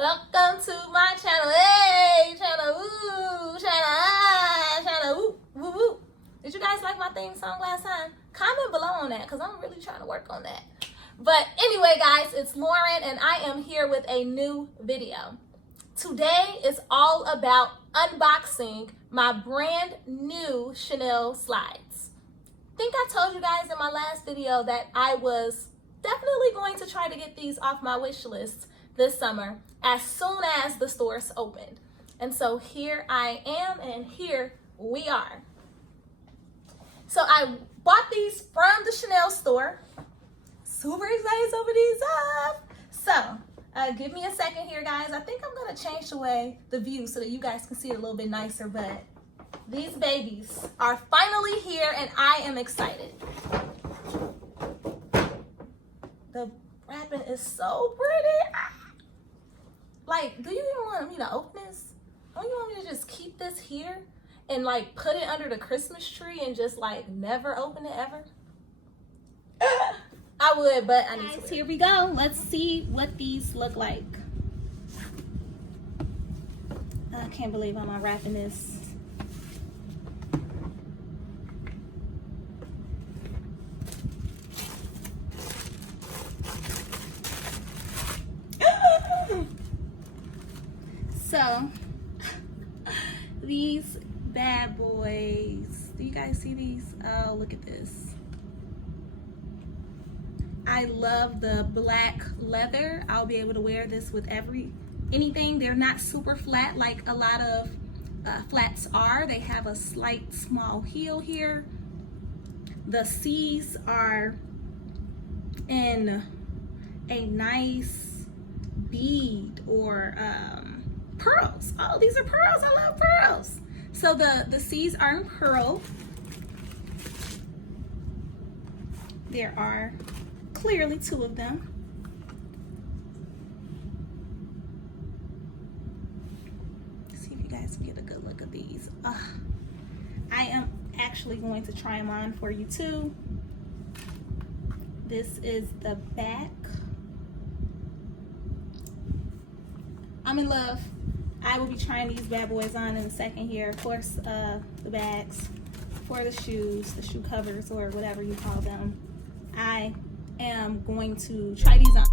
Welcome to my channel. Hey, channel, woo, channel, woo, woo, woo. Did you guys like my theme song last time? Comment below on that, because I'm really trying to work on that. But anyway, guys, it's Lauren, and I am here with a new video. Today is all about unboxing my brand new Chanel slides. I think I told you guys in my last video that I was definitely going to try to get these off my wish list this summer as soon as the stores opened. And so here I am, and here we are. So I bought these from the Chanel store. Super excited over these up. So give me a second here, guys. I think I'm gonna change the view so that you guys can see it a little bit nicer, but these babies are finally here and I am excited. The wrapping is so pretty. Like, do you even want me to open this? Don't you want me to just keep this here and like put it under the Christmas tree and just like never open it ever? I would, but I need to. Here we go. Let's see what these look like. I can't believe I'm unwrapping this. So, these bad boys. Do you guys see these? Oh, look at this. I love the black leather. I'll be able to wear this with anything. They're not super flat like a lot of flats are. They have a slight small heel here. The C's are in a nice bead or pearls. Oh, these are pearls. I love pearls. So the C's are in pearl. There are clearly two of them. Let's see if you guys can get a good look at these. I am actually going to try them on for you too. This is the back. I'm in love. I will be trying these bad boys on in a second here. Of course, the bags for the shoes, the shoe covers, or whatever you call them. I am going to try these on.